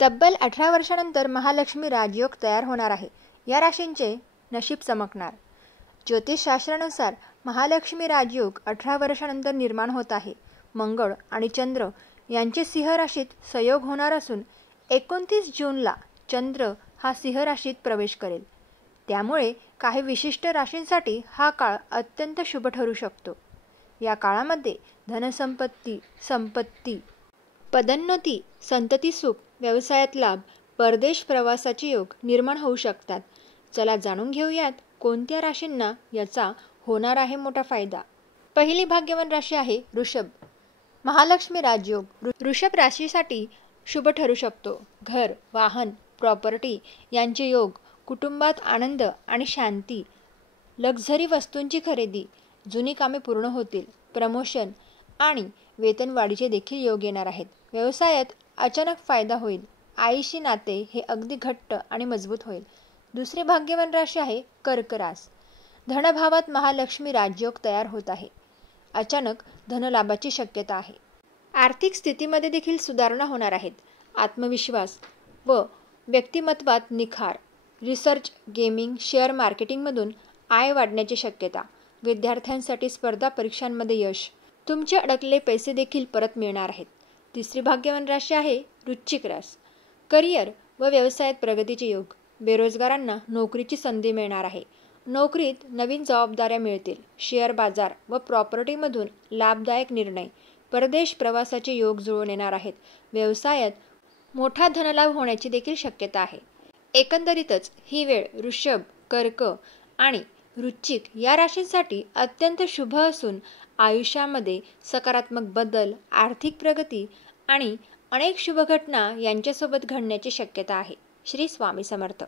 तब्बल 18 वर्षानंतर महालक्ष्मी राजयोग तयार होणार आहे. या राशींचे नशीब चमकणार. ज्योतिषशास्त्रानुसार महालक्ष्मी राजयोग 18 वर्षानंतर निर्माण होत आहे. मंगळ आणि चंद्र यांचे सिंह राशीत संयोग होणार असून 29 जूनला चंद्र हा सिंह राशीत प्रवेश करेल. त्यामुळे काही विशिष्ट राशींसाठी हा काळ अत्यंत शुभ ठरू शकतो. या काळामध्ये धनसंपत्ती, संपत्ती, पदोन्नती, संतती सुख, व्यवसायात लाभ, परदेश प्रवासाचे योग निर्माण होऊ शकतात. चला जाणून घेऊयात कोणत्या राशींना याचा होणार आहे मोठा फायदा. पहिली भाग्यवान राशी आहे वृषभ. महालक्ष्मी राजयोग वृषभ राशीसाठी शुभ ठरू शकतो. घर, वाहन, प्रॉपर्टी यांचे योग, कुटुंबात आनंद आणि शांती, लक्झरी वस्तूंची खरेदी, जुनी कामे पूर्ण होतील, प्रमोशन आणि वेतनवाढीचे देखील योग येणार आहेत. व्यवसायात अचानक फायदा होईल. आईशी नाते हे अगदी घट्ट आणि मजबूत होईल. दुसरी भाग्यवान राशी आहे कर्क रास. धनभावात महालक्ष्मी राजयोग तयार होत आहे. अचानक धनलाभाची शक्यता आहे. आर्थिक स्थितीमध्ये देखील सुधारणा होणार आहेत. आत्मविश्वास व व्यक्तिमत्वात निखार, रिसर्च, गेमिंग, शेअर मार्केटिंगमधून आय वाढण्याची शक्यता, विद्यार्थ्यांसाठी स्पर्धा परीक्षांमध्ये यश, तुमचे अडकलेले पैसे देखील परत मिळणार आहेत. तिसरी भाग्यवान राशी आहे वृश्चिक रास. करिअर व व्यवसायात प्रगतीचे योग, बेरोजगारांना नोकरीची संधी मिळणार आहे. नोकरीत नवीन जबाबदाऱ्या मिळतील. शेअर बाजार व प्रॉपर्टीमधून लाभदायक निर्णय, परदेश प्रवासाचे योग जुळून येणार आहेत. व्यवसायात मोठा धनलाभ होण्याची देखील शक्यता आहे. एकंदरीतच ही वेळ वृषभ, कर्क आणि वृश्चिक या राशींसाठी अत्यंत शुभ असून आयुष्यामध्ये सकारात्मक बदल, आर्थिक प्रगती आणि अनेक शुभ घटना यांच्यासोबत घडण्याची शक्यता आहे. श्री स्वामी समर्थ.